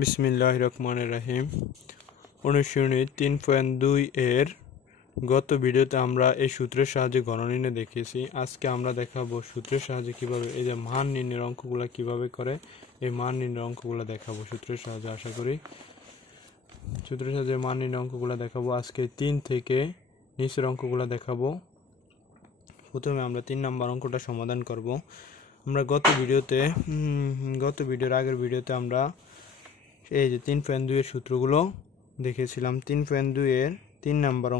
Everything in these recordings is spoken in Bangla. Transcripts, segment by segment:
বিসমিল্লাহির রহমানির রহিম। অনুশীলনী 3.2 এর গত ভিডিওতে আমরা এই সূত্রের সাহায্যে গণনা নির্ণয় দেখিয়েছি। আজকে আমরা দেখাবো সূত্রের সাহায্যে কিভাবে এই যে মান নির্ণয়ের অঙ্কগুলো কিভাবে করে, এই মান নির্ণয়ের অঙ্কগুলো দেখাবো সূত্রের সাহায্যে। আশা করি সূত্রের সাহায্যে মান নির্ণয় অঙ্কগুলো দেখাবো। আজকে 3 থেকে নিচের অঙ্কগুলো দেখাবো। প্রথমে আমরা 3 নম্বর অঙ্কটা সমাধান করব। আমরা গত ভিডিওর আগের ভিডিওতে আমরা এই যে 3.2 এর সূত্রগুলো দেখেছিলাম। 3.2 এর 3 নম্বর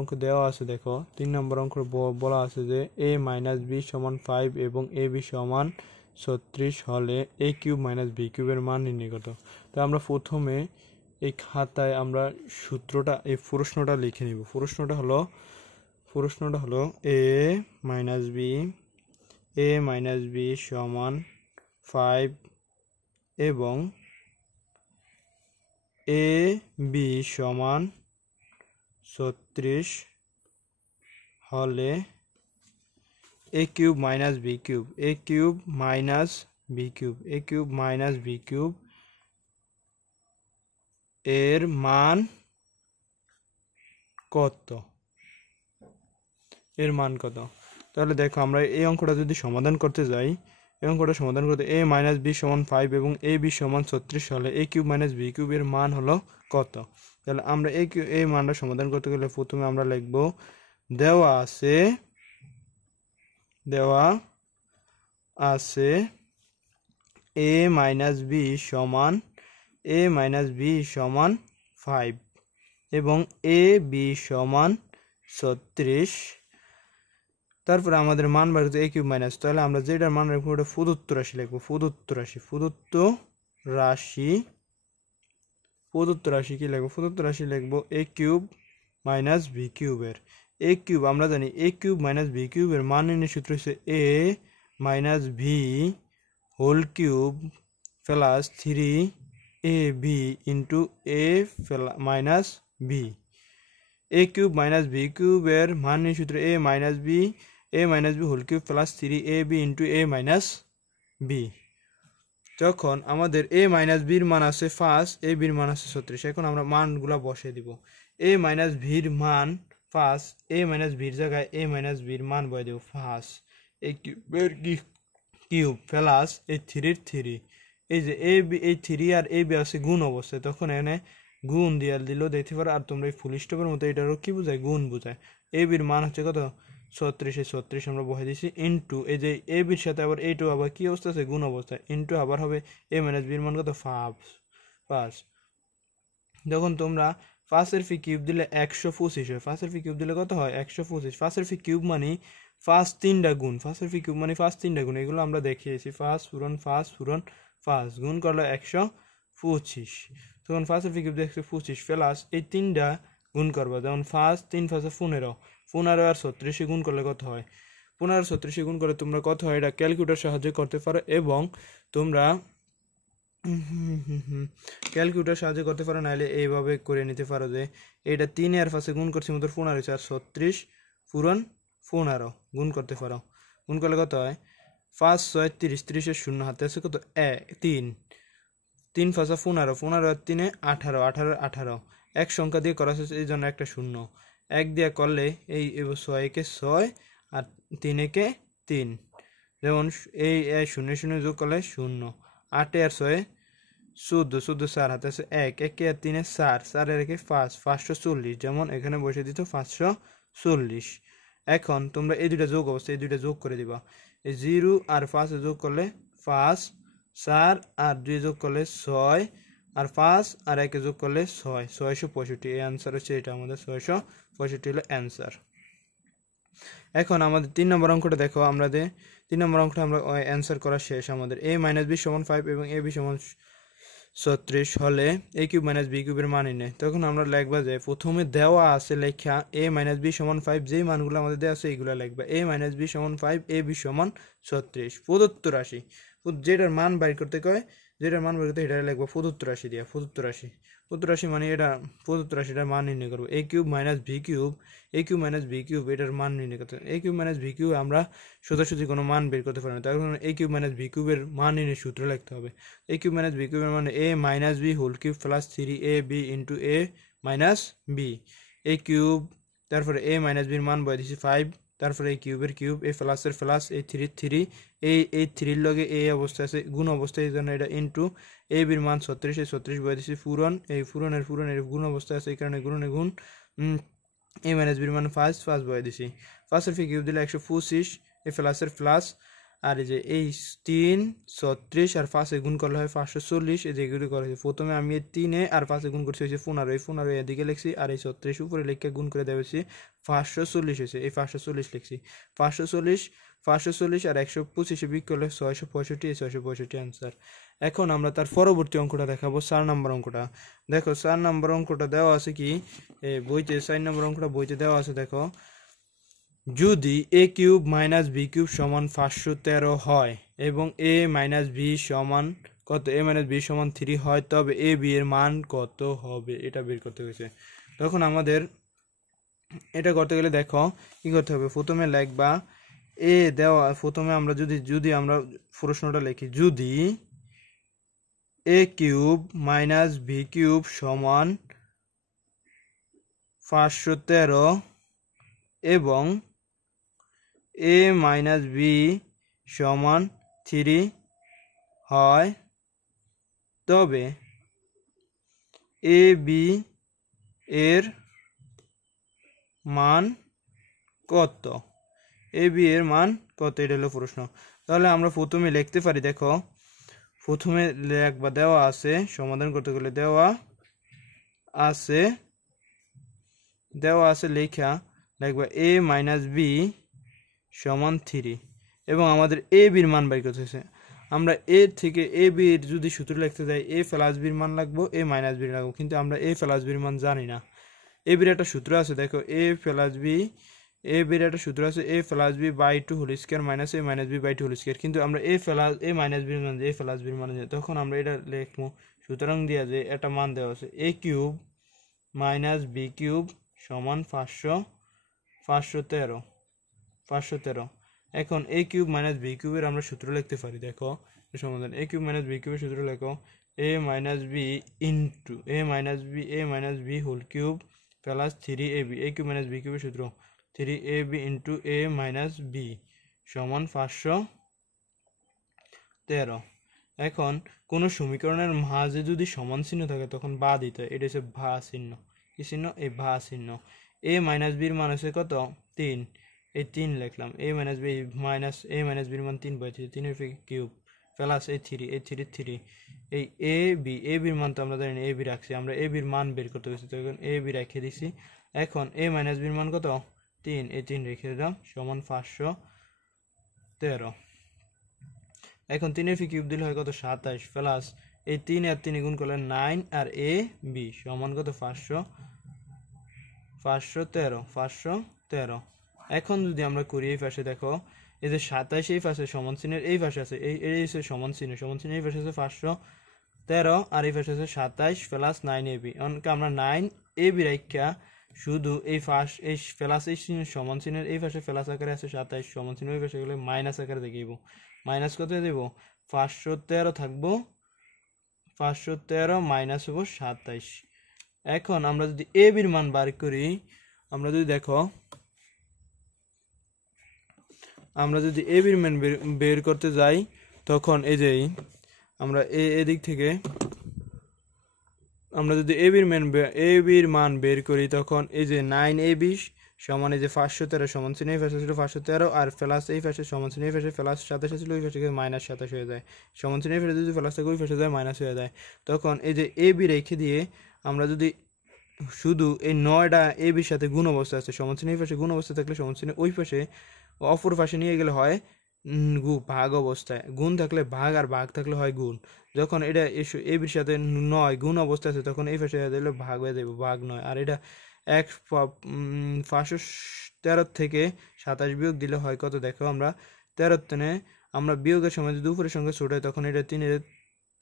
অঙ্ক দেওয়া আছে। দেখো 3 নম্বর অঙ্ক বলা আছে যে a - b = 5 এবং ab = 36 হলে a³ - b³ এর মান নির্ণয় করতে। তো আমরা প্রথমে এই খাতায় আমরা সূত্রটা, এই প্রশ্নটা লিখে নিব। প্রশ্নটা হলো a - b = 5 এবং ab = 36 হলে a³ - b³ এর মান কত? তাহলে দেখো আমরা এই অঙ্কটা যদি সমাধান করতে যাই, a - b = 5 এবং ab = 36 হলে a³ - b³ এর মান হলো কত? তাহলে আমরা এই মানটা সমাধান করতে গেলে প্রথমে আমরা লিখব দেওয়া আছে a - b = 5 এবং ab = 36। তারপরে আমাদের মান বার করতে a³ - তাহলে আমরা যেটার মান রাখবো ওটা প্রদত্ত রাশি লিখবো। প্রদত্ত রাশি কি লিখবো? প্রদত্ত রাশি লিখবো a³ - b³ এর a³ আমরা জানি a³ - b³ এর মান নির্ণয়ের সূত্র হচ্ছে a - b whole cube plus 3ab into a - b। a³ - b³ এর মান নির্ণয়ের সূত্র a - b whole cube plus 3ab into a - b। যখন আমাদের a - b এর মান আছে 5, ab এর মান আছে 36। এখন আমরা মানগুলা বসিয়ে দিব। a - b এর মান 5, a - b এর জায়গায় a - b এর মান বসিয়ে দেব 5 কিউব প্লাস এই 3 এর 3। এই যে এই 3 আর ab আছে গুণ অবস্থায়, তখন এখানে গুণ দিলেও দেখতে পারো। আর তোমরা এই ফুল স্টপের মতো এটারও কি বোঝায়? গুণ বোঝায়। ab এর মান হচ্ছে কত? 36। এই 36 আমরা বসাই দিছি ইন্টু এই যে ab এর সাথে আবার এইটু আবার কি অবস্থা আছে? গুণ অবস্থায়। ইন্টু আবার হবে a - b এর মান কত? 5। যখন তোমরা 5 এর ফি কিউব দিলে 125 হয়। 5 এর ফি কিউব দিলে কত হয়? 125। 5 এর ফি কিউব মানে 5 3টা গুণ। 5 এর ফি কিউব মানে 5 3টা গুণ। এগুলো আমরা দেখিয়েছি। 5 পূরণ 5 পূরণ 5 গুণ করলে 125। তখন 5 এর ফি কিউব 125 প্লাস এই 3টা গুণ করবা। যেমন 5 3 5 15 আর 36 গুণ করলে কত হয়? 15 আর 36 গুণ করলে তোমরা কত হয় এটা ক্যালকুলেটর সাহায্যে করতে পারো, এবং তোমরা ক্যালকুলেটর সাহায্যে করতে পারো, নাহলে এইভাবে করে নিতে পারো যে এটা 3 আর 5 গুণ করছি মতো 15 হয়েছে, আর 36 পূরণ 15 গুণ করতে পারো। গুণ করলে কত হয়? 5 6 30, 30 এর শূন্য হাতে আছে কত? 3 3 5 15 15 আর 3 18 18 এক সংখ্যা দিয়ে করা হচ্ছে, এই জন্য একটা শূন্য। 1 দিয়ে করলে এই 6 একে 6 আর 3 একে 3। যেমন এই 0 0 যোগ করলে 0। 8 আর 6 14 14 4 হাতে আছে 1 1 আর 3 4 4 এর একে 5 540। যেমন এখানে বসে দিত 540। এখন তোমরা এই দুইটা যোগ অবস্থা, এই দুইটা যোগ করে দিবা। এই 0 আর 5 যোগ করলে 5, 4 আর 2 যোগ করলে 6, আর 5 আর 1 যোগ করলে 6, 665। এই অ্যান্সার হচ্ছে এটা, আমাদের 665 হলো অ্যান্সার। এখন আমাদের 3 নম্বর অঙ্কটা দেখো। 3 নম্বর অঙ্কটা আমরা অ্যান্সার করা শেষ। আমাদের a - b = 5 এবং ab = 36 হলে a³ - b³ এর মান নির্ণয়। তখন আমরা লিখবা যে প্রথমে দেওয়া আছে লেখা a - b = 5, যেই মানগুলো আমাদের দেওয়া আছে এইগুলো লিখবা। a - b = 5, ab = 36 প্রদত্ত রাশি। যেটার মান বাইর করতে কয়, যেটার মান বাইর করতে এটা লিখবো প্রদত্ত রাশি দিয়া, প্রদত্ত রাশি। প্রদত্ত রাশি মানে এটা প্রদত্ত রাশিটার মান নির্ণয় করবো। এ কিউব মাইনাস ভি কিউব, এ কিউব মাইনাস ভি কিউব এটার মান নির্ণয় করতে, এ কিউব মাইনাস ভি কিউব আমরা সোজাসুজি কোনো মান বের করতে পারি না, তার কারণে এ কিউব মাইনাস ভি কিউবের মান নির্ণয় সূত্র লিখতে হবে। এ কিউব মাইনাস ভি কিউবের মানে a minus b whole cube plus 3ab into a minus b. A cube, তারপরে এ মাইনাস বির মান বয় দিচ্ছি 5, তারপরে এই কিউবের কিউব, এই প্লাসের প্লাস, এই 3 এই 3 লগে এই অবস্থায় আছে গুণ অবস্থায়, এই জন্য এটা ইন্টু এ বির মান 36, এই 36 বয় দিচ্ছি পূরণ, এই পূরণের গুণ অবস্থায় আছে এই কারণে গুণনে গুণ, এ মাইনাস বির মান 5 বয় দিছি, 5 এর কিউব দিলে 125, এই প্লাসের প্লাস, আর এই যে এই 3 36 আর 5 গুণ করলে হয় 540, এই যেগুলি করা হয়েছে প্রথমে আমি এই 3 আর 5 গুণ করছি হয়েছে 15, এই 15 এদিকে লিখছি, আর এই 36 উপরে লিখে গুণ করে দেওয়া হয়েছে 540 হয়েছে, এই 540 লিখছি, 540 আর 125 বিয়োগ করলে 665, এই 665 অ্যান্সার। এখন আমরা তার পরবর্তী অঙ্কটা দেখাবো, 4 নম্বর অঙ্কটা। দেখো 4 নম্বর অঙ্কটা দেওয়া আছে কি বইতে, 4 নম্বর অঙ্কটা বইতে দেওয়া আছে। দেখো, যদি এ কিউব মাইনাস বি কিউব সমান 513 হয় এবং এ মাইনাস বি সমান কত, এ মাইনাস বি সমান 3 হয়, তবে এ বি এর মান কত হবে, এটা বের করতে হয়েছে। তখন আমাদের এটা করতে গেলে দেখো কি করতে হবে, প্রথমে লিখবা এ দেওয়া, প্রথমে আমরা যদি আমরা প্রশ্নটা লিখি, যদি এ কিউব মাইনাস বি কিউব সমান 513 এবং এ মাইনাস বি সমান 3 হয়, তবে এ বি এর মান কত, এ বি এর মান কত, এটা হলো প্রশ্ন। তাহলে আমরা প্রথমে লিখতে পারি, দেখো প্রথমে লিখবা, দেওয়া আছে, সমাধান করতে গেলে দেওয়া আছে লেখা লিখবা এ মাইনাস বি সমান 3 এবং আমাদের এ বির মান বাই করতে হয়েছে। আমরা এ থেকে এ বির যদি সূত্র লিখতে যাই, এ প্লাস বির মান লাগবো, এ মাইনাস বির লাগবো, কিন্তু আমরা এ প্লাস বির মান জানি না। এ বির একটা সূত্র আছে, দেখো এ প্লাস বি, এ বির একটা সূত্র আছে a plus b by 2 whole square minus a minus b by 2 whole square, কিন্তু আমরা এ মাইনাস বির মান এ প্লাস বির মান জানি, তখন আমরা এটা লিখবো। সুতরাং দিয়া যে একটা মান দেওয়া আছে এ কিউব মাইনাস বি কিউব সমান 513। এখন এ কিউব মাইনাস বি কিউবের আমরা সূত্র লিখতে পারি, দেখো সমাধান, এ কিউব মাইনাস বি কিউবের সূত্র লেখো a minus b into a minus b whole cube plus 3ab, a cube minus b কিউবের সূত্র 3ab into a minus B সমান 513। এখন কোন সমীকরণের মাঝে যদি সমান চিহ্ন থাকে তখন বা দিতে হয়, এটা হচ্ছে ভা চিহ্ন, কি চিহ্ন, এই ভা চিহ্ন। এ মাইনাস বির মান হচ্ছে কত, 3, এই 3 লিখলাম, এ মাইনাস বির মান 3 বাই 3, 3 কিউব প্লাস এই 3, এই এ বির মান তো আমরা জানি এ বি রাখছি, আমরা এ বির মান বের করতে গেছি, তখন এ বি রেখে দিছি। এখন এ মাইনাস বির মান কত, 3, এই 3 রেখে দিলাম সমান 513। এখন 3 কিউব দিলে হয় কত, 27 প্লাস এই 3 আর 3 গুণ করলে 9, আর এ বি সমান কত, 513। এখন যদি আমরা করি এই পাশে, দেখো এই যে 27 এই পাশে সমান চিহ্নের এই পাশে আছে, এই সমান চিহ্ন এই পাশে আছে 513, আর এই পাশে আছে 27 প্লাস 9ab। অনেকে আমরা 9ab রাখা শুধু এই প্লাস এই সমান চিহ্নের এই পাশে প্লাস আকারে আছে 27, সমান চিহ্ন ওই পাশে গেলে মাইনাস আকারে দেখিব, মাইনাস কত দেব, 513 থাকবো, 513 মাইনাস হবো 27। এখন আমরা যদি এ বির মান বার করি, আমরা যদি দেখো, আমরা যদি এ বির মান বের করতে যাই, তখন এই যে আমরা এদিক থেকে আমরা যদি এ বির মান বের করি, তখন এই যে 9ab সমান এই যে 513 সমান চিহ্ন এই পাশে ছিল 513, আর প্লাস এই পাশে সমান চিহ্ন এই পাশে প্লাস 27 ছিল, ওই পাশে মাইনাস 27 হয়ে যায়, সমান চিহ্ন এই পাশে যদি প্লাস থাকে ওই পাশে যায় মাইনাস হয়ে যায়। তখন এই যে এ বি রেখে দিয়ে আমরা যদি শুধু এই 9টা এ বির সাথে গুণ অবস্থা আছে, সমান চিহ্ন এই পাশে গুণ অবস্থা থাকলে সমান চিহ্ন ওই পাশে অপর পাশে নিয়ে গেলে হয় ভাগ অবস্থায়, গুণ থাকলে ভাগ আর ভাগ থাকলে হয় গুণ। যখন এটা এ বির সাথে 9 গুণ অবস্থা আছে, তখন এই পাশে দিলে ভাগ হয়ে যাবে, ভাগ 9, আর এটা 513 থেকে 27 বিয়োগ দিলে হয় কত, দেখো আমরা 13 আমরা বিয়োগের সময় যদি উপরের সংখ্যা ছোট হয় তখন এটা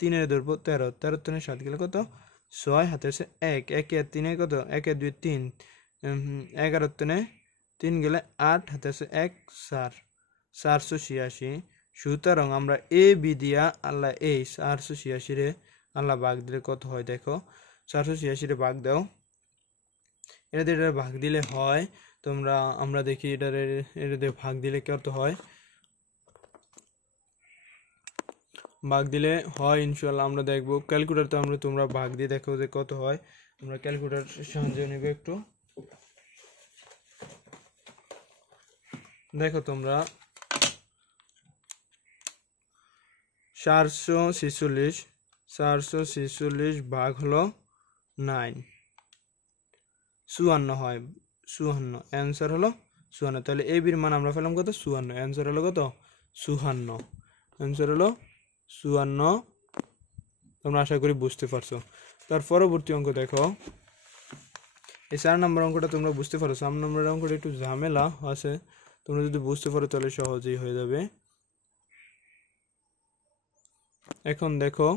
তিনের ধরবো 13, 13 তিনে 7 গেলে কত 6, হাতে আছে 1, 1 আর 3 কত 1 আর 2 3, 11 তিনে 3 গেলে 8, হাতে আছে 1 4, 486। সুতরাং আমরা এ বি দিয়া আল্লাহ এই 486 রে আল্লাহ ভাগ দিলে কত হয় দেখো, 486 রে ভাগ দাও, এটা ভাগ দিলে হয় আমরা দেখি এটা ভাগ দিলে কত হয়, ভাগ দিলে হয় ইনশাআল্লাহ আমরা দেখবো। ক্যালকুলেটর তো তোমরা ভাগ দিয়ে দেখো যে কত হয়। আমরা ক্যালকুলেটর সাহায্য নেব একটু। দেখো তোমরা 446 ভাগ হলো 9, 54 হয়, 54 অ্যান্সার হলো 54। তাহলে এ বির মান আমরা পেলাম কত 54, অ্যান্সার হলো কত 54, অ্যান্সার হলো 54। তোমরা আশা করি বুঝতে পারছো। তার পরবর্তী অঙ্ক দেখো, এই 4 নম্বর অঙ্কটা তোমরা বুঝতে পারো। 3 নম্বরের অঙ্কটা একটু ঝামেলা আছে, তোমরা যদি বুঝতে পারো তাহলে সহজেই হয়ে যাবে। এখন দেখো